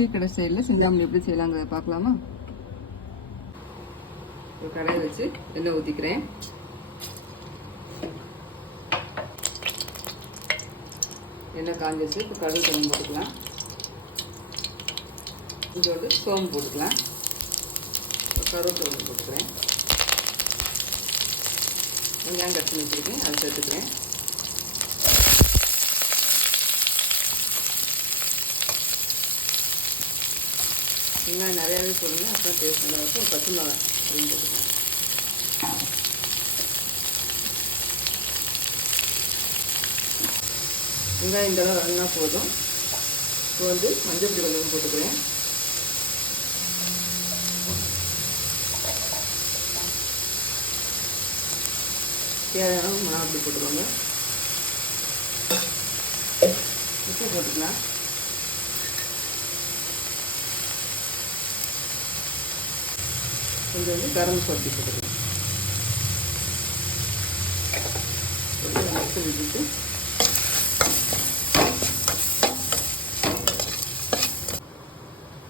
Tea கடை ஸ்டைலில் சிந்தாமணி எப்படி செய்யலாங்கிறத பார்க்கலாமா? ஒரு கடாயை வச்சு எண்ணெய் ஊற்றிக்கிறேன். எண்ணெய் காஞ்சிச்சு. இப்போ கடுகு கொஞ்சம் போட்டுக்கலாம். இதோடு சோம்பு போட்டுக்கலாம். கருவேப்பிலை போட்டுக்கிறேன். வெங்காயம் கட் பண்ணி வச்சுருக்கேன், அதை சேர்த்துக்கிறேன். வெங்காயம் நிறையாவே போடுங்க, அப்புறம் டேஸ்ட் நல்லா இருக்கும். பச்சை மிளகாய் அப்படின்னு போட்டுக்கலாம். வெங்காயம் இந்த அளவு வதங்கினா போதும். இப்போ மஞ்சள் பொடி கொஞ்சம் போட்டுக்கிறேன். தேவையான மிளகாய் போட்டுக்கோங்க. உப்பு போட்டுக்கலாம். கொஞ்சம் கரம் மசாலா போட்டுக்கலாம். மிக்ஸ் விட்டுட்டு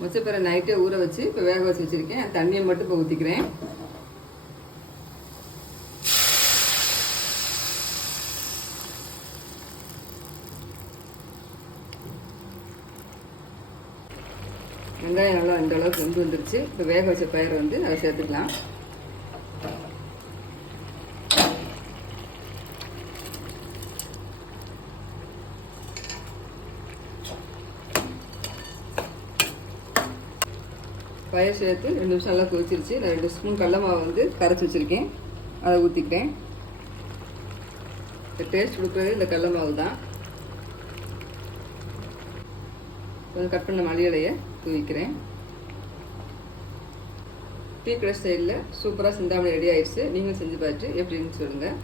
மொச்சப்பயிரை நைட்டே ஊற வச்சு இப்போ வேக வச்சு வச்சுருக்கேன். தண்ணியை மட்டும் இப்போ ஊற்றிக்கிறேன். வெங்காயம் நல்லா இந்த அளவுக்கு வெந்து வந்துருச்சு. இப்போ வேக வச்ச பயிரை அதை சேர்த்துக்கலாம். பயிர் சேர்த்து 2 நிமிஷம் நல்லா கொதிச்சிருச்சு. நான் 2 ஸ்பூன் கடல மாவு கரைச்சி வச்சுருக்கேன், அதை ஊற்றிக்கிறேன். டேஸ்ட் கொடுக்குறது இந்த கடல மாவு தான். கொஞ்சம் கட் பண்ண மல்லி இலையை தூவிக்கிறேன். டீ கடை ஸ்டைலில் சூப்பராக சிந்தாமணி ரெடி ஆயிடுச்சு. நீங்களும் செஞ்சு பார்த்துட்டு எப்படின்னு சொல்லுங்கள்.